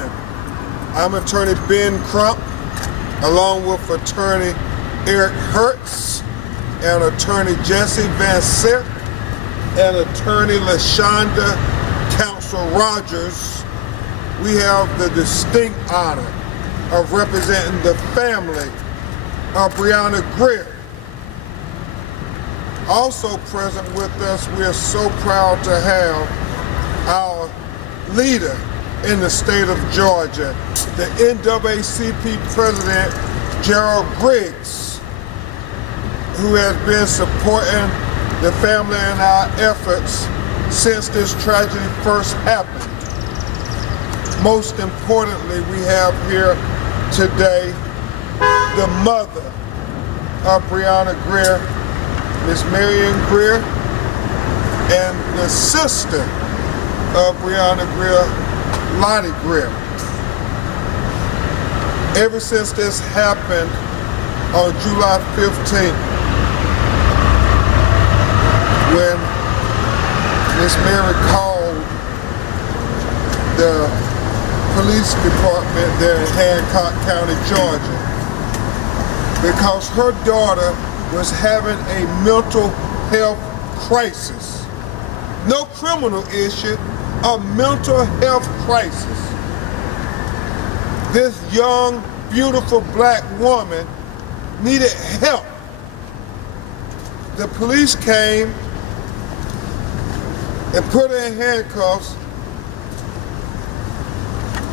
I'm attorney Ben Crump, along with attorney Eric Hertz and attorney Jesse Van Sett and attorney LaShonda Counsel Rogers. We have the distinct honor of representing the family of Breonna Greer. Also present with us, we are so proud to have our leader in the state of Georgia, the NAACP President Gerald Griggs, who has been supporting the family in our efforts since this tragedy first happened. Most importantly, we have here today the mother of Breonna Greer, Miss Marion Greer, and the sister of Breonna Greer, Lottie Greer. Ever since this happened on July 15th, when Miss Mary called the police department there in Hancock County, Georgia, because her daughter was having a mental health crisis. No criminal issue, a mental health crisis. This young, beautiful black woman needed help. The police came and put her in handcuffs.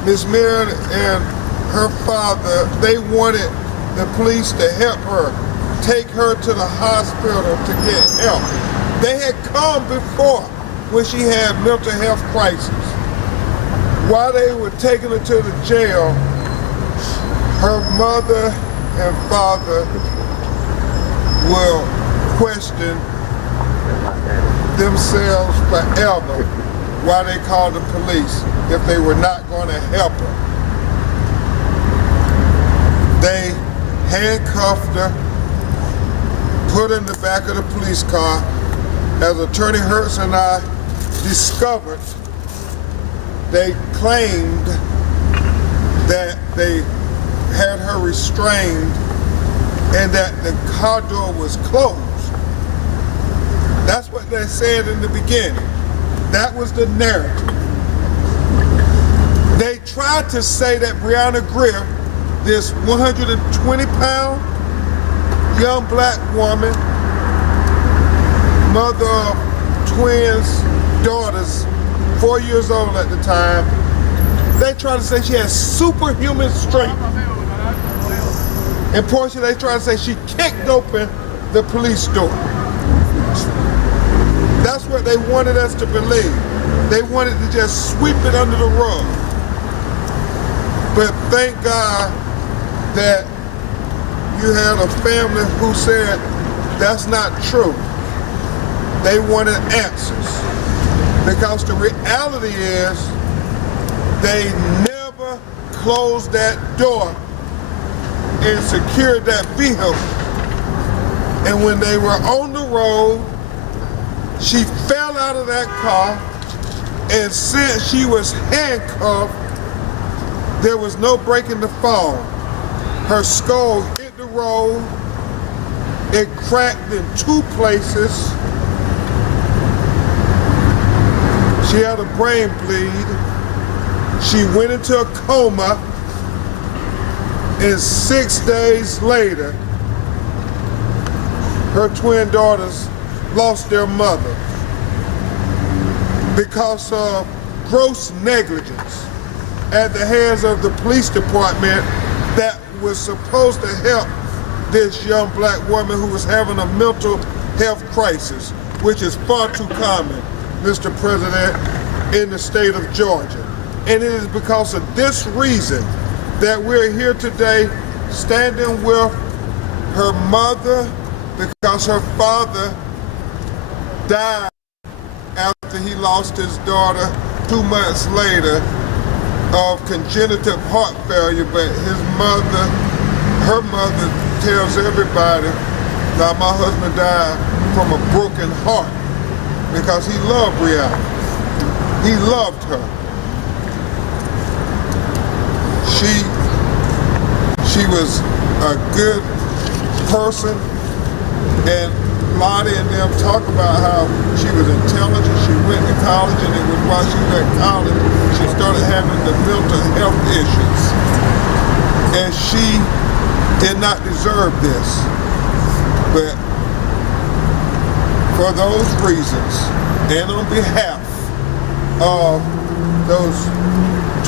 Miss Mary and her father, they wanted the police to help her, take her to the hospital to get help. They had come before when she had mental health crisis. While they were taking her to the jail, her mother and father will question themselves forever why they called the police if they were not going to help her. They handcuffed her, put her in the back of the police car. As Attorney Hertz and I discovered, they claimed that they had her restrained and that the car door was closed. That's what they said in the beginning. That was the narrative. They tried to say that Breonna Greer, this 120-pound young black woman, mother of twins, daughters, 4 years old at the time, they tried to say she has superhuman strength. And Portia, they tried to say she kicked open the police door. That's what they wanted us to believe. They wanted to just sweep it under the rug. But thank God that you had a family who said that's not true. They wanted answers. Because the reality is they never closed that door and secured that vehicle. And when they were on the road, she fell out of that car, and since she was handcuffed, there was no breaking the fall. Her skull hit the road, it cracked in 2 places. She had a brain bleed. She went into a coma, and 6 days later, her twin daughters lost their mother because of gross negligence at the hands of the police department that was supposed to help this young black woman who was having a mental health crisis, which is far too common, Mr. President, in the state of Georgia. And it is because of this reason that we're here today standing with her mother, because her father died after he lost his daughter 2 months later of congenital heart failure. But her mother tells everybody that my husband died from a broken heart because he loved Breonna. He loved her. she was a good person, and Lottie and them talk about how she was intelligent. She went to college, and it was while she was at college she started having the mental health issues, and she did not deserve this. But for those reasons, and on behalf of those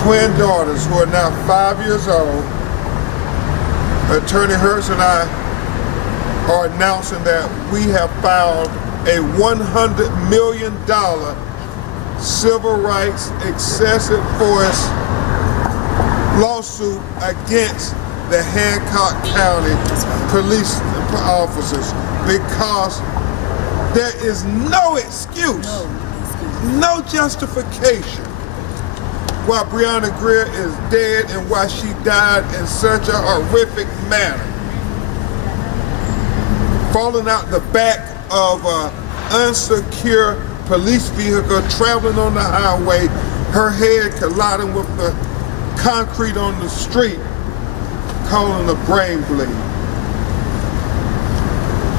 twin daughters who are now 5 years old, Attorney Hertz and I are announcing that we have filed a $100 million civil rights excessive force lawsuit against the Hancock County police officers, because there is no excuse, no justification why Breonna Greer is dead and why she died in such a horrific manner. Falling out the back of an unsecure police vehicle traveling on the highway, her head colliding with the concrete on the street, causing a brain bleed.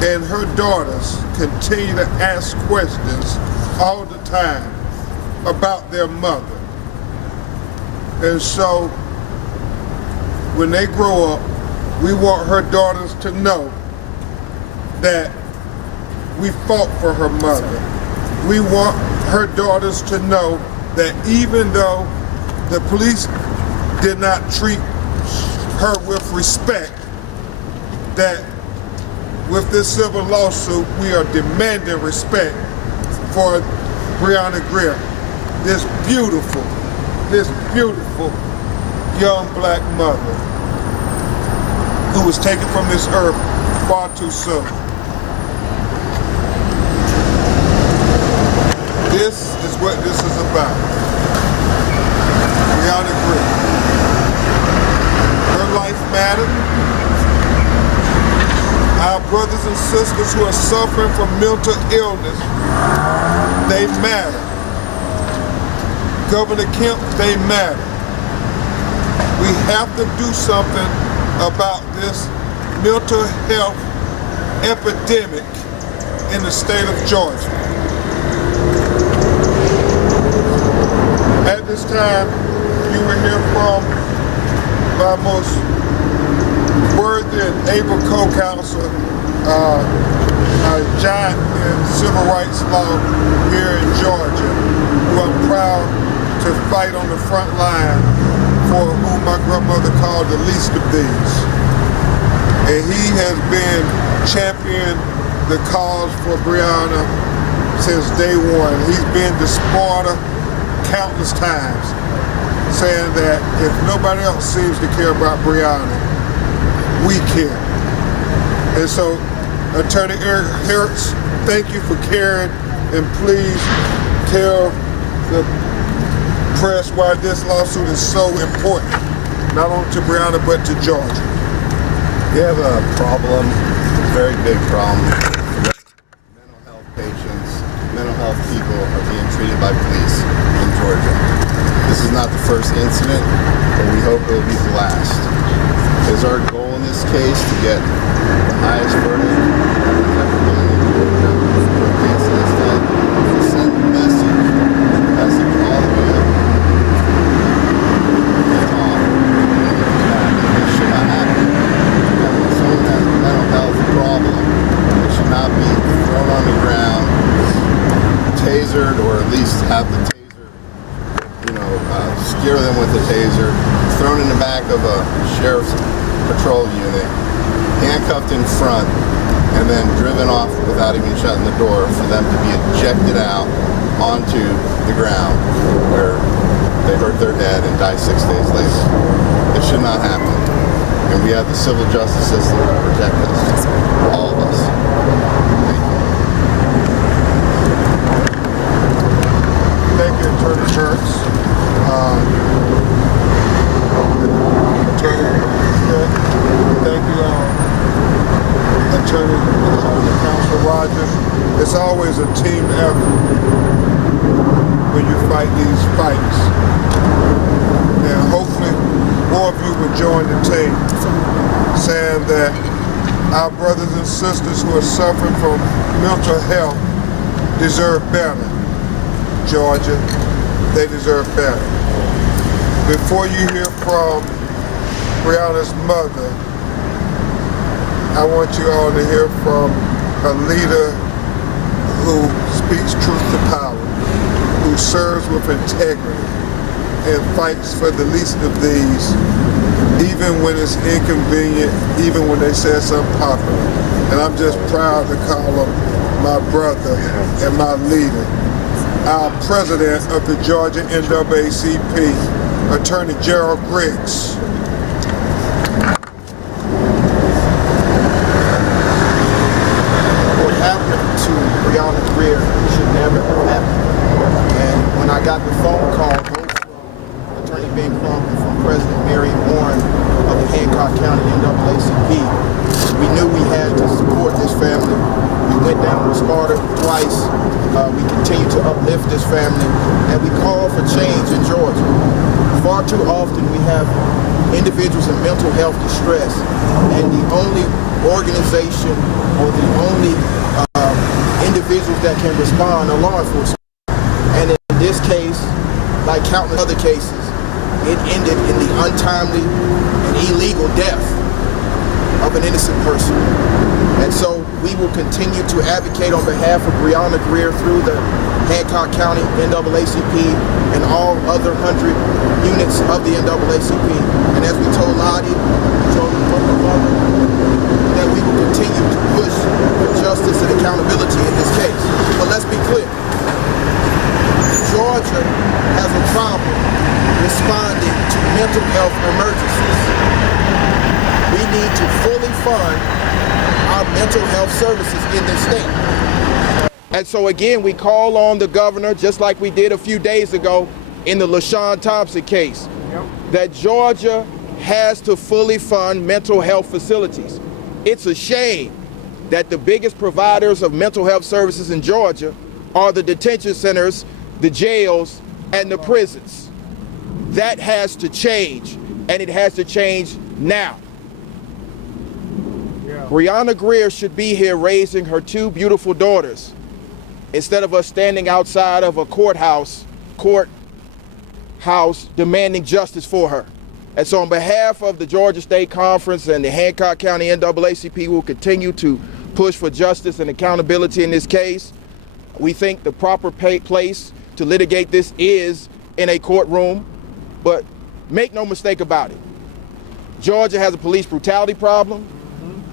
And her daughters continue to ask questions all the time about their mother. And so, when they grow up, we want her daughters to know that we fought for her mother. We want her daughters to know that even though the police did not treat her with respect, that with this civil lawsuit, we are demanding respect for Breonna Greer, this beautiful young black mother who was taken from this earth far too soon. This is what this is about. Breonna Greer. Her life mattered. Our brothers and sisters who are suffering from mental illness, they matter. Governor Kemp, they matter. We have to do something about this mental health epidemic in the state of Georgia. At this time, you will hear from my most worthy and able co-counsel, a giant in civil rights law here in Georgia, who I'm proud to fight on the front line for whom my grandmother called the least of these. And he has been championing the cause for Breonna since day one. He's been to Sparta countless times, saying that if nobody else seems to care about Breonna, we care. And so, Attorney Eric Hertz, thank you for caring, and please tell the press why this lawsuit is so important, not only to Breonna, but to Georgia. We have a problem, a very big problem. Mental health patients, mental health people are being treated by police in Georgia. This is not the first incident, but we hope it will be the last. It is our goal in this case to get the highest verdict ever done in Georgia for a case of this type, and send a message as to all the way up to the top that this should not happen. And when someone has a mental health problem, they should not be thrown on the ground, tasered, or at least have the taser, scare them with the taser, thrown in the back of a sheriff's patrol unit, handcuffed in front, and then driven off without even shutting the door for them to be ejected out onto the ground where they hurt their head and die 6 days later. It should not happen. And we have the civil justice system to protect us, all of us. Thank you, Attorney Hertz. Thank you, Attorney Counsel Rogers. It's always a team effort when you fight these fights. And hopefully more of Our brothers and sisters who are suffering from mental health deserve better. Georgia, they deserve better. Before you hear from Breonna's mother, I want you all to hear from a leader who speaks truth to power, who serves with integrity and fights for the least of these, even when it's inconvenient, even when they say it's unpopular. And I'm just proud to call him my brother and my leader. Our president of the Georgia NAACP, Attorney Gerald Griggs. What happened to Breonna Greer should never have happened. And when I got the phone call both from Attorney Ben Crump and from President Marion Warren of the Hancock County NAACP, we knew we had to support this family. We went down with Sparta twice. We continue to uplift this family, and we call for change in Georgia. Far too often we have individuals in mental health distress, and the only organization or the only individuals that can respond are law enforcement. And in this case, like countless other cases, it ended in the untimely and illegal death of an innocent person. And so we will continue to advocate on behalf of Breonna Greer through the Hancock County NAACP and all other 100 units of the NAACP. And as we told Lottie, we told her mother, that we will continue to push for justice and accountability in this case. But let's be clear. Georgia has a problem responding to mental health emergencies. We need to fully fund our mental health services in this state. And so again, we call on the governor, just like we did a few days ago in the LaShawn Thompson case, that Georgia has to fully fund mental health facilities. It's a shame that the biggest providers of mental health services in Georgia are the detention centers, the jails, and the prisons. That has to change, and it has to change now. Breonna Greer should be here raising her two beautiful daughters instead of us standing outside of a courthouse demanding justice for her. And so on behalf of the Georgia State Conference and the Hancock County NAACP, will continue to push for justice and accountability in this case. We think the proper place to litigate this is in a courtroom, but make no mistake about it. Georgia has a police brutality problem.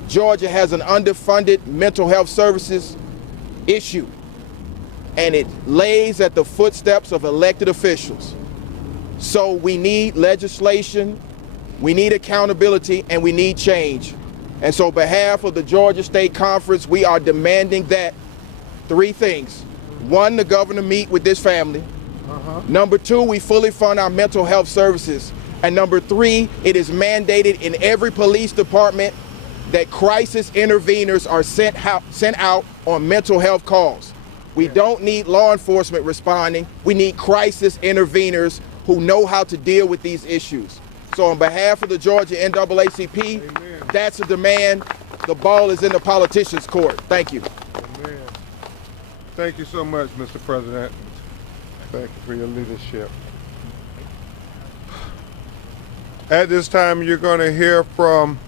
Georgia has an underfunded mental health services issue, and it lays at the footsteps of elected officials. So we need legislation, we need accountability, and we need change. And so on behalf of the Georgia State Conference, we are demanding that three things. One, the governor meet with this family. Number two, we fully fund our mental health services. And number three, it is mandated in every police department that crisis interveners are sent out on mental health calls. We don't need law enforcement responding. We need crisis interveners who know how to deal with these issues. So on behalf of the Georgia NAACP, amen, that's a demand. The ball is in the politicians' court. Thank you. Amen. Thank you so much, Mr. President. Thank you for your leadership. At this time, you're going to hear from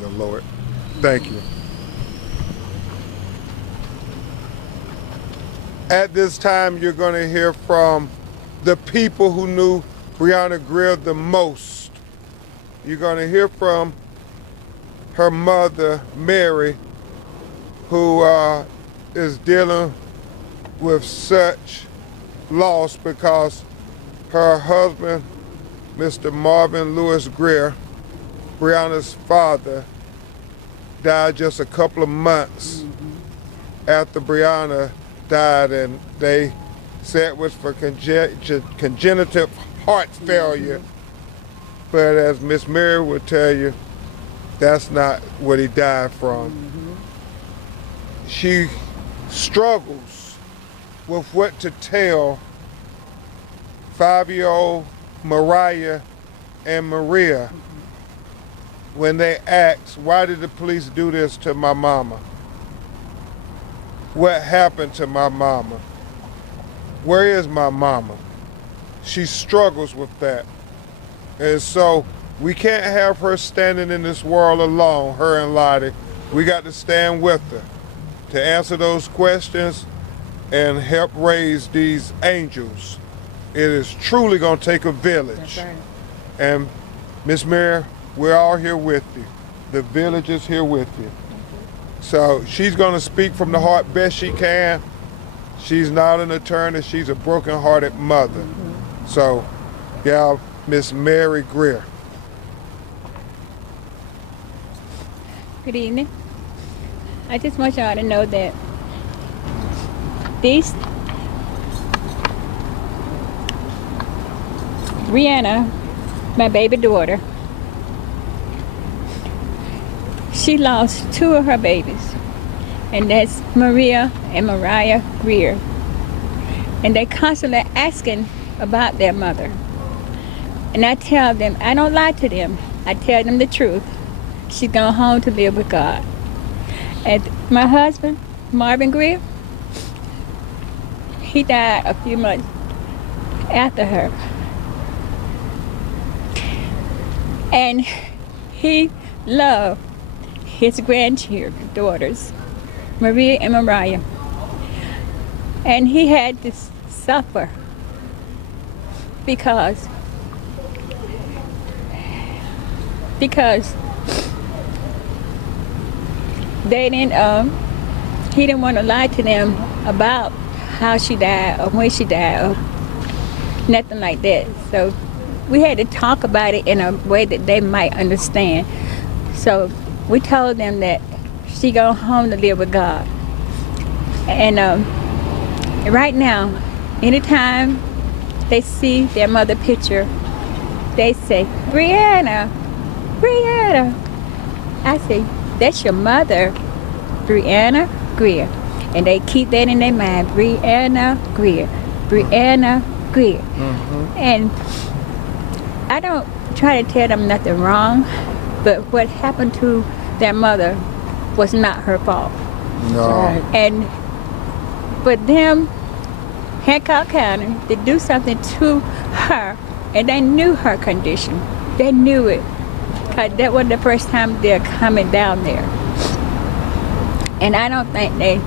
the Lord. Thank you. At this time, you're going to hear from the people who knew Breonna Greer the most. You're going to hear from her mother, Mary, who is dealing with such loss because her husband, Mr. Marvin Lewis Greer, Breonna's father, died just a couple of months after Breonna died, and they said it was for congenital heart failure. But as Miss Mary would tell you, that's not what he died from. She struggles with what to tell 5-year-old Mariah and Maria when they ask, why did the police do this to my mama? What happened to my mama? Where is my mama? She struggles with that. And so we can't have her standing in this world alone, her and Lottie. We got to stand with her to answer those questions and help raise these angels. It is truly going to take a village. That's right. And Miss Mary, we're all here with you. The village is here with you. So she's going to speak from the heart best she can. She's not an attorney. She's a broken-hearted mother. So, yeah, Miss Mary Greer. Good evening. I just want y'all to know that these Rihanna, my baby daughter, she lost 2 of her babies, and that's Maria and Mariah Greer. And they constantly asking about their mother. And I tell them, I don't lie to them. I tell them the truth. She's gone home to live with God. And my husband, Marvin Greer, he died a few months after her. And he loved his daughters, Maria and Mariah. And he had to suffer because they didn't he didn't want to lie to them about how she died or when she died or nothing like that. So we had to talk about it in a way that they might understand. So we told them that she go home to live with God. And right now, anytime they see their mother picture, they say, Brianna, Brianna. I say, that's your mother, Brianna Greer. And they keep that in their mind, Brianna Greer, Brianna Greer. And I don't try to tell them nothing wrong, but what happened to their mother was not her fault. No. Right. And for them, Hancock County, to do something to her, and they knew her condition. They knew it. That wasn't the first time they're coming down there. And I don't think they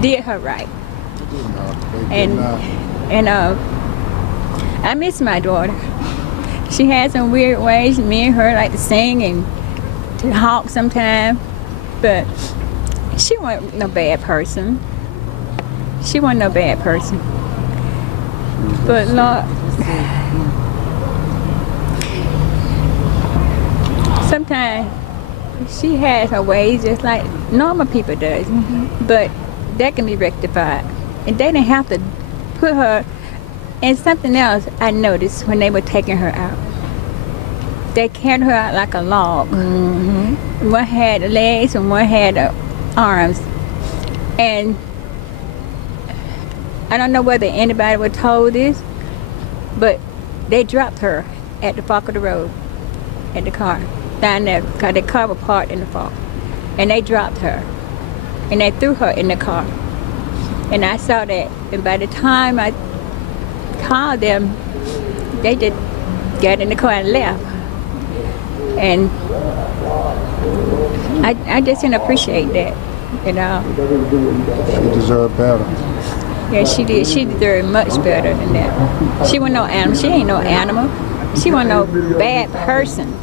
did her right. No, they did And not. and I miss my daughter. She had some weird ways. Me and her like to sing and to talk sometimes, but she wasn't no bad person. She wasn't no bad person. But Lord, sometimes she has her ways just like normal people does, but that can be rectified. And they didn't have to put her. And something else I noticed when they were taking her out, they carried her out like a log. One had legs and one had arms. And I don't know whether anybody was told this, but they dropped her at the fork of the road, at the car, down there, because the car was parked in the fork. And they dropped her, and they threw her in the car. And I saw that, and by the time I called them, they just got in the car and left. And I just didn't appreciate that, you know. She deserved better. Yeah, she did. She deserved much better than that. She wasn't no animal. She ain't no animal. She wasn't no bad person.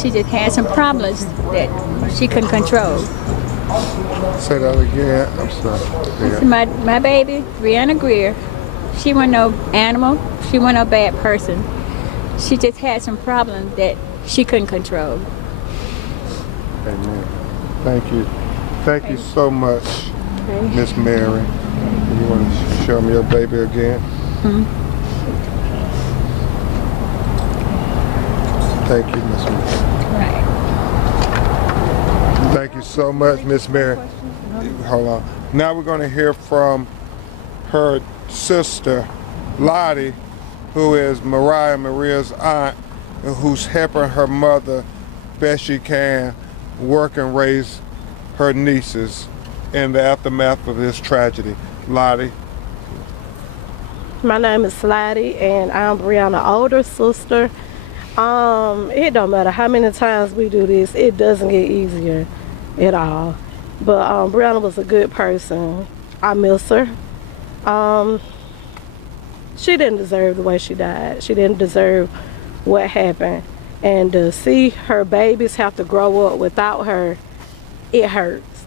She just had some problems that she couldn't control. Say that again. I'm sorry. Yeah. My baby, Brianna Greer, she wasn't no animal. She wasn't no bad person. She just had some problems that she couldn't control. Amen. Thank you. Thank you so much, Miss Mary. You want to show me your baby again? Thank you, Miss Mary. Right. Thank you so much, Miss Mary. Hold on. Now we're going to hear from her sister, Lottie, who is Maria's aunt, and who's helping her mother best she can, work and raise her nieces in the aftermath of this tragedy. Lottie. My name is Lottie, and I'm Brianna's older sister. It don't matter how many times we do this, it doesn't get easier at all. But Brianna was a good person. I miss her. She didn't deserve the way she died. She didn't deserve what happened. And to see her babies have to grow up without her, it hurts.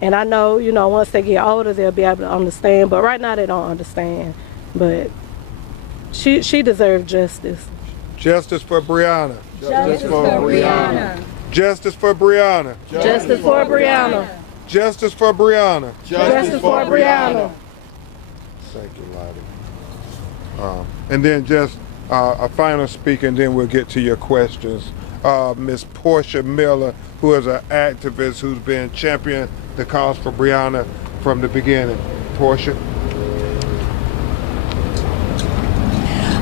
And I know, once they get older, they'll be able to understand. But right now, they don't understand. But she deserved justice. Justice for Brianna. Justice for Brianna. Justice for Brianna. Justice for Brianna. Justice for Brianna. Justice for Brianna. Thank you, Lottie. And then just a final speaker, and then we'll get to your questions. Miss Portia Miller, who is an activist who's been championing the cause for Brianna from the beginning. Portia.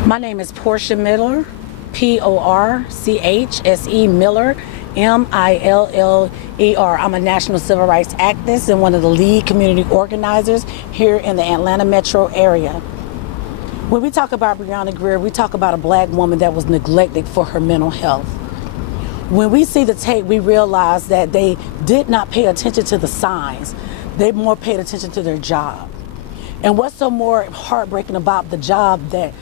My name is Portia Miller, Porchse Miller, Miller. I'm a national civil rights activist and one of the lead community organizers here in the Atlanta metro area. When we talk about Brianna Greer, we talk about a black woman that was neglected for her mental health. When we see the tape, we realize that they did not pay attention to the signs. They more paid attention to their job. And what's so more heartbreaking about the job that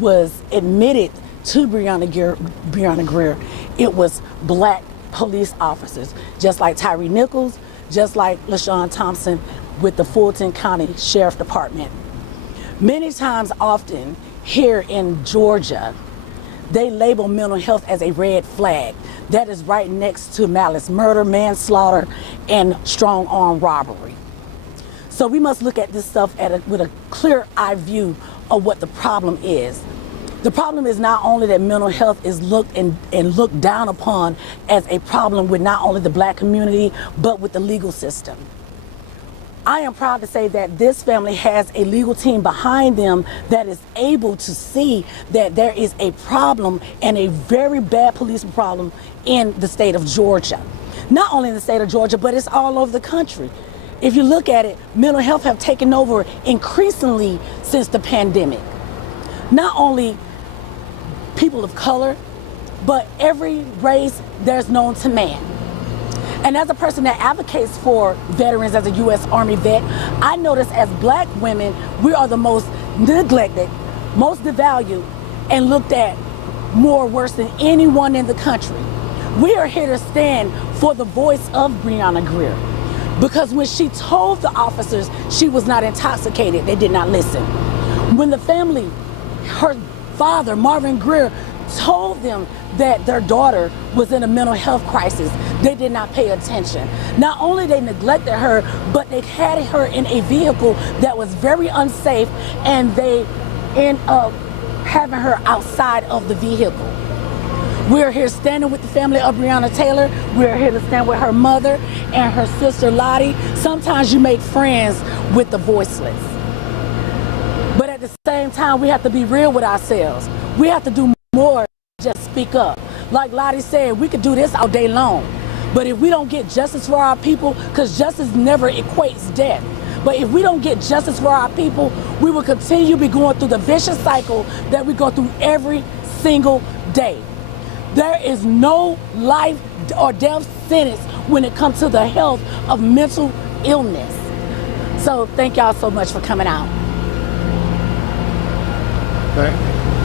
was admitted to Brianna Greer, it was black police officers, just like Tyree Nichols, just like LaShawn Thompson with the Fulton County Sheriff Department. Many times often here in Georgia, they label mental health as a red flag. That is right next to malice murder, manslaughter, and strong arm robbery. So we must look at this stuff with a clear eye view of what the problem is. The problem is not only that mental health is looked down upon as a problem with not only the black community, but with the legal system. I am proud to say that this family has a legal team behind them that is able to see that there is a problem and a very bad police problem in the state of Georgia. Not only in the state of Georgia, but it's all over the country. If you look at it, mental health have taken over increasingly since the pandemic. Not only people of color, but every race there's known to man. And as a person that advocates for veterans, as a U.S. Army vet, I notice as black women, we are the most neglected, most devalued, and looked at more worse than anyone in the country. We are here to stand for the voice of Brianna Greer. Because when she told the officers she was not intoxicated, they did not listen. When the family, her father, Marvin Greer, told them that their daughter was in a mental health crisis, they did not pay attention. Not only they neglected her, but they had her in a vehicle that was very unsafe, and they end up having her outside of the vehicle. We're here standing with the family of Breonna Taylor. We're here to stand with her mother and her sister Lottie. Sometimes you make friends with the voiceless. But at the same time, we have to be real with ourselves. We have to do more than just speak up. Like Lottie said, we could do this all day long. But if we don't get justice for our people, because justice never equates death. But if we don't get justice for our people, we will continue to be going through the vicious cycle that we go through every single day. There is no life or death sentence when it comes to the health of mental illness. So thank y'all so much for coming out.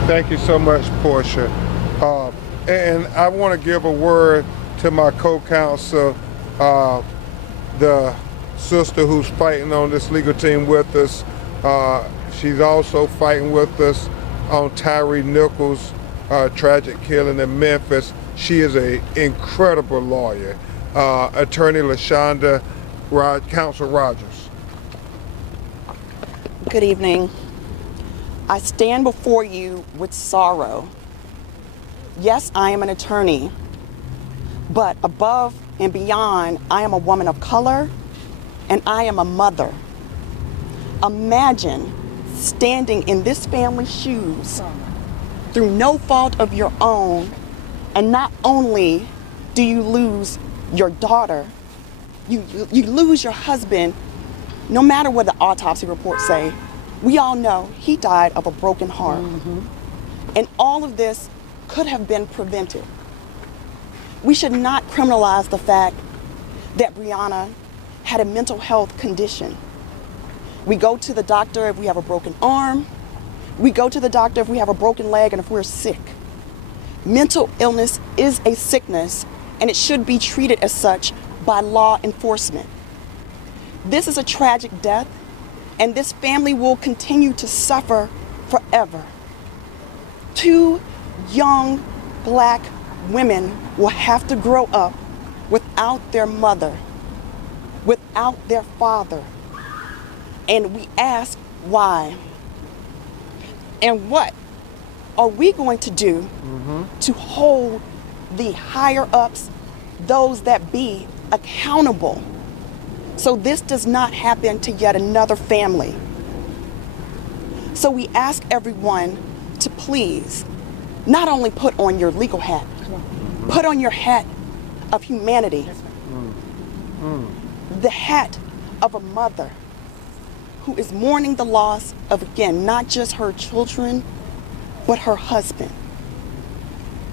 Thank you so much, Portia. And I want to give a word to my co-counsel, the sister who's fighting on this legal team with us. She's also fighting with us on Tyree Nichols' tragic killing in Memphis. She is an incredible lawyer. Attorney LaShonda Counsel Rogers. Good evening. I stand before you with sorrow. Yes, I am an attorney, but above and beyond, I am a woman of color and I am a mother. Imagine standing in this family's shoes through no fault of your own And not only do you lose your daughter, you lose your husband. No matter what the autopsy reports say, we all know he died of a broken heart. And all of this could have been prevented. We should not criminalize the fact that Brianna had a mental health condition. We go to the doctor if we have a broken arm. We go to the doctor if we have a broken leg and if we're sick. Mental illness is a sickness, and it should be treated as such by law enforcement. This is a tragic death, and this family will continue to suffer forever. 2 young black women will have to grow up without their mother, without their father. And we ask why. And what are we going to do to hold the higher ups, those that be, accountable, so this does not happen to yet another family? So we ask everyone to please not only put on your legal hat, put on your hat of humanity, the hat of a mother who is mourning the loss of, again, not just her children, but her husband.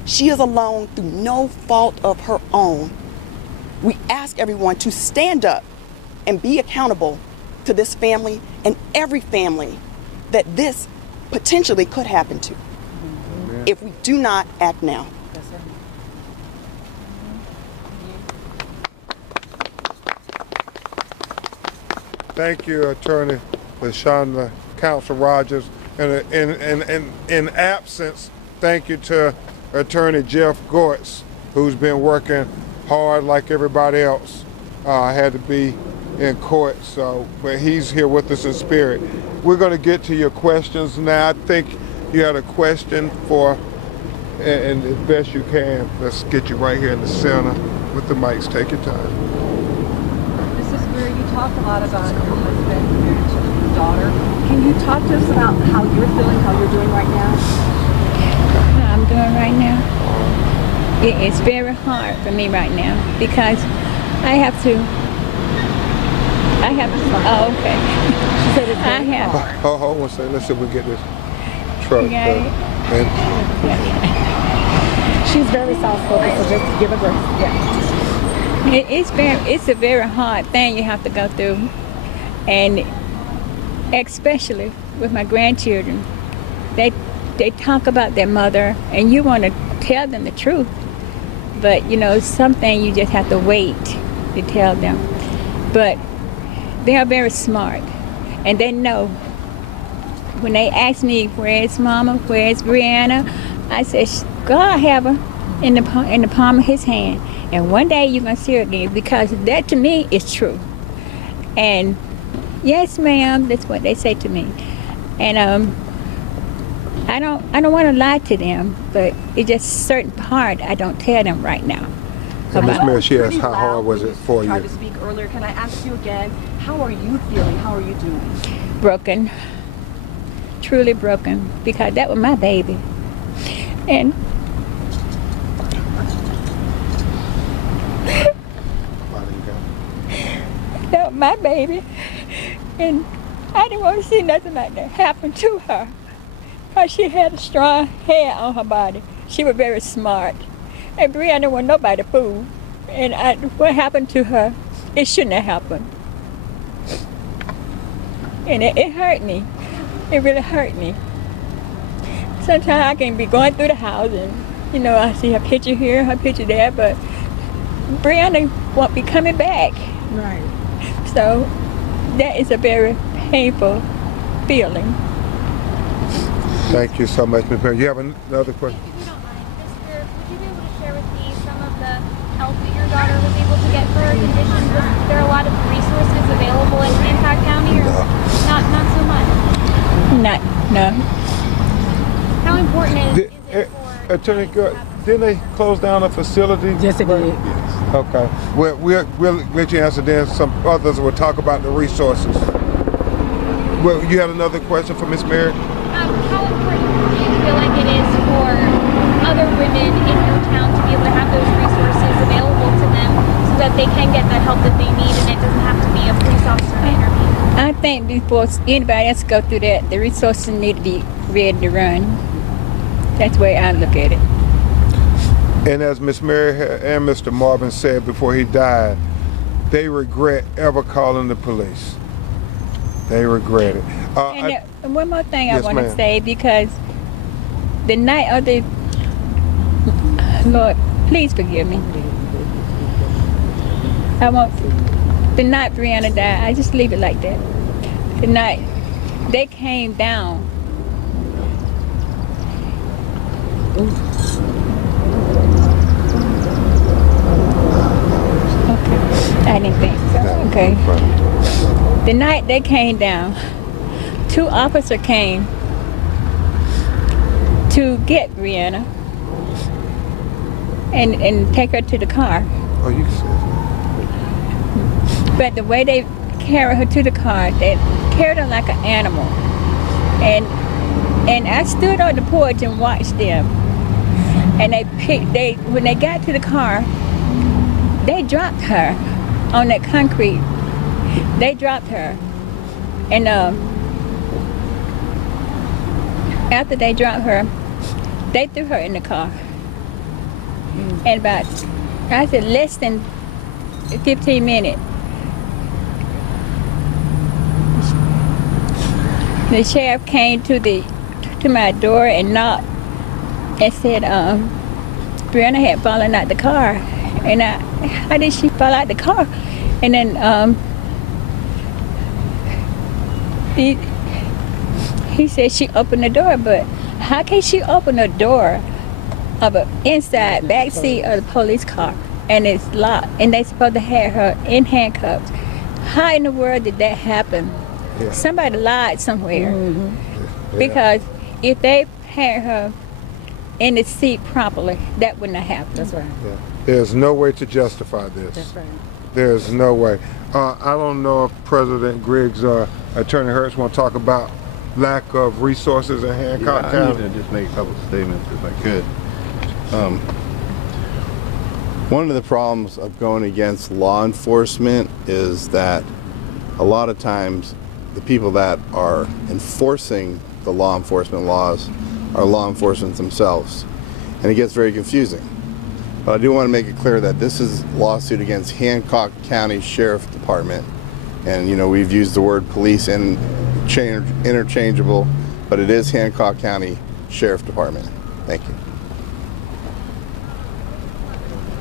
She is alone through no fault of her own. We ask everyone to stand up and be accountable to this family and every family that this potentially could happen to if we do not act now. Thank you, Attorney LaShonda Counsel Rogers. And in absence, thank you to Attorney Jeff Gortz, who's been working hard like everybody else. I had to be in court, but he's here with us in spirit. We're going to get to your questions now. I think you had a question for, and as best you can, let's get you right here in the center with the mics. Take your time. This is where you talk a lot about your husband, your daughter. Can you talk to us about how you're feeling, how you're doing right now? How I'm doing right now? It's very hard for me right now because I have to, oh, okay. She said it's I very have, hard. Hold on one second. Let's see if we get this truck. Okay. She's very soft-spoken, so just give her grace. Yeah. it's a very hard thing you have to go through, and especially with my grandchildren. They talk about their mother, and you want to tell them the truth, but something you just have to wait to tell them. But they are very smart, and they know. When they ask me, where's Mama, where's Brianna, I said, God have her in the palm of his hand. And one day you're going to see her again, because that to me is true. And yes, ma'am, that's what they say to me. And I don't want to lie to them, but it's just certain part I don't tell them right now. Ms. Mayor, she asked, Pretty how hard loud. was it for You tried you? to speak earlier. Can I ask you again? How are you feeling? How are you doing? Broken, truly broken, because that was my baby. And that was my baby. And I didn't want to see nothing like that happen to her, because she had a strong hair on her body. She was very smart. And Brianna didn't want nobody to fool. And what happened to her, it shouldn't have happened. And it hurt me. It really hurt me. Sometimes I can be going through the house and, I see her picture here, her picture there, but Brianna won't be coming back. Right. So that is a very painful feeling. Thank you so much, Ms. Mayor. You have another question? If you don't mind, Mr. Would you be able to share with me some of the help that your daughter was able to get for her condition? Was there a lot of resources available in Hancock County, or not so much? No. How important is it for Attorney Good, didn't they close down a facility? Yes, it did. Okay. We'll let you answer then. Some others will talk about the resources. Well, you had another question for Ms. Merritt? how important do you feel like it is for other women in your town they can get that help that they need, and it doesn't have to be a police officer to intervene? I think before anybody else go through that, the resources need to be ready to run. That's the way I look at it. And as Miss Mary and Mr. Marvin said before he died, they regret ever calling the police. They regret it. And one more thing Yes, I want to ma'am. say, because the night of the Lord, please forgive me. The night Brianna died, I just leave it like that. The night they came down. Okay, I didn't think so. Okay. The night they came down, 2 officers came to get Brianna and take her to the car. Oh, you said. But the way they carried her to the car, they carried her like an animal. And I stood on the porch and watched them. And when they got to the car, they dropped her on that concrete. They dropped her. And after they dropped her, they threw her in the car. And about, I said, less than 15 minutes, the sheriff came to my door and knocked and said, Brianna had fallen out the car. And how did she fall out the car? And then he said she opened the door, but how can she open the door of an inside backseat of the police car and it's locked and they supposed to have her in handcuffs? How in the world did that happen? Yeah. Somebody lied somewhere. Yeah. Because if they had her in the seat properly, that wouldn't have happened. That's right. Yeah. There's no way to justify this. That's right. There's no way. I don't know if President Griggs or Attorney Hertz want to talk about lack of resources in Hancock I County. need to just make a couple statements if I could. One of the problems of going against law enforcement is that a lot of times the people that are enforcing the law enforcement laws are law enforcement themselves, and it gets very confusing. But I do want to make it clear that this is a lawsuit against Hancock County Sheriff Department, and we've used the word police interchangeable, but it is Hancock County Sheriff Department. Thank you.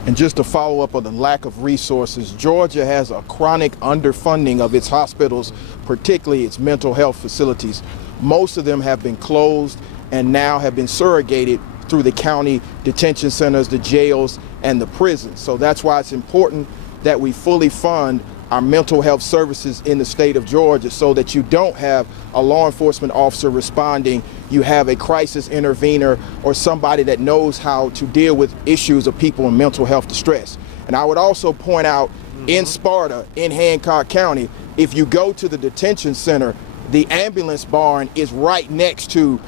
And just to follow up on the lack of resources, Georgia has a chronic underfunding of its hospitals, particularly its mental health facilities. Most of them have been closed and now have been surrogated through the county detention centers, the jails, and the prisons. So that's why it's important that we fully fund our mental health services in the state of Georgia, so that you don't have a law enforcement officer responding, you have a crisis intervener or somebody that knows how to deal with issues of people in mental health distress. And I would also point out in Sparta, in Hancock County, if you go to the detention center, the ambulance barn is right next to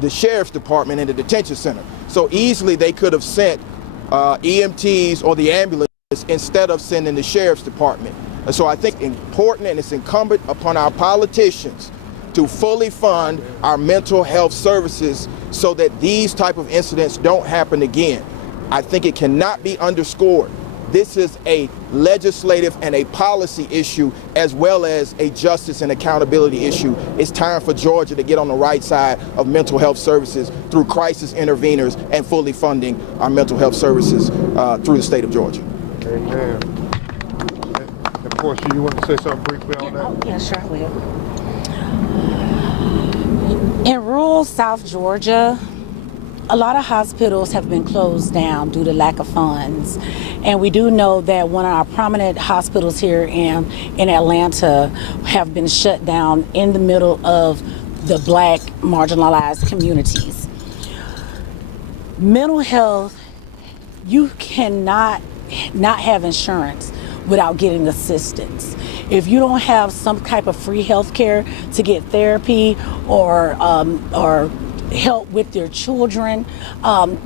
the sheriff's department and the detention center. So easily they could have sent EMTs or the ambulance instead of sending the sheriff's department. And so I think important, and it's incumbent upon our politicians to fully fund our mental health services so that these type of incidents don't happen again. I think it cannot be underscored. This is a legislative and a policy issue, as well as a justice and accountability issue. It's time for Georgia to get on the right side of mental health services through crisis interveners and fully funding our mental health services through the state of Georgia. Amen. And Portia, you want to say something briefly on that? Oh, yeah, sure I will. In rural South Georgia, a lot of hospitals have been closed down due to lack of funds. And we do know that one of our prominent hospitals here in Atlanta have been shut down in the middle of the Black marginalized communities. Mental health, you cannot not have insurance without getting assistance. If you don't have some type of free health care to get therapy or help with their children,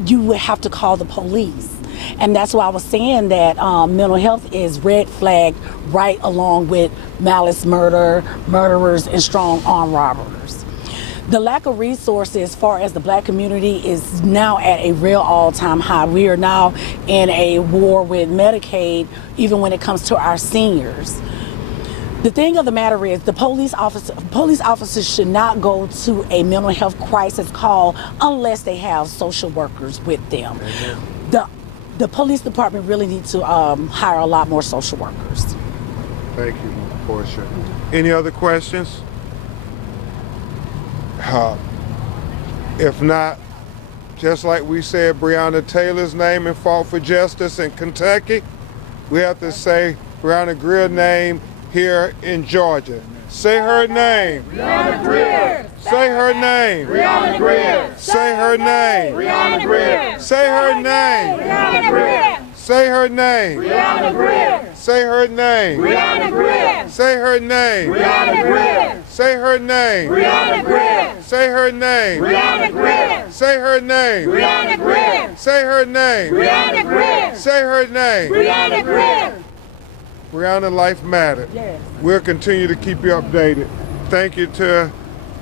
you would have to call the police. And that's why I was saying that mental health is red flagged right along with malice murder, murderers, and strong armed robbers. The lack of resources as far as the Black community is now at a real all-time high. We are now in a war with Medicaid, even when it comes to our seniors. The thing of the matter is, the police officers should not go to a mental health crisis call unless they have social workers with them. The police department really needs to hire a lot more social workers. Thank you, Portia. Any other questions? If not, just like we said Breonna Taylor's name and fought for justice in Kentucky, we have to say Breonna Greer's name here in Georgia. Say her name. Breonna Greer. Say her name. Breonna Greer. Say her name. Breonna Greer. Say her name. Breonna Greer. Say her name. Breonna Greer. Say her name. Breonna Greer. Say her name. Breonna Greer. Say her name. Breonna Greer. Say her name. Breonna Greer. Say her name. Breonna Greer. Say her name. Breonna Greer. Say her name. Breonna Greer. Breonna, life matters. Yes. We'll continue to keep you updated. Thank you to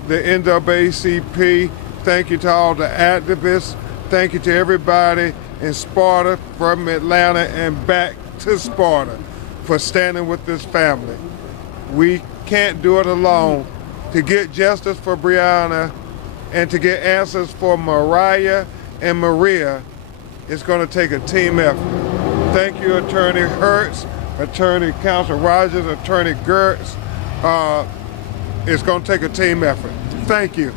the NAACP. Thank you to all the activists. Thank you to everybody in Sparta, from Atlanta and back to Sparta, for standing with this family. We can't do it alone. To get justice for Breonna and to get answers for Mariah and Maria, it's going to take a team effort. Thank you, Attorney Hertz, Attorney Counsel Rogers, Attorney Gertz. It's going to take a team effort. Thank you.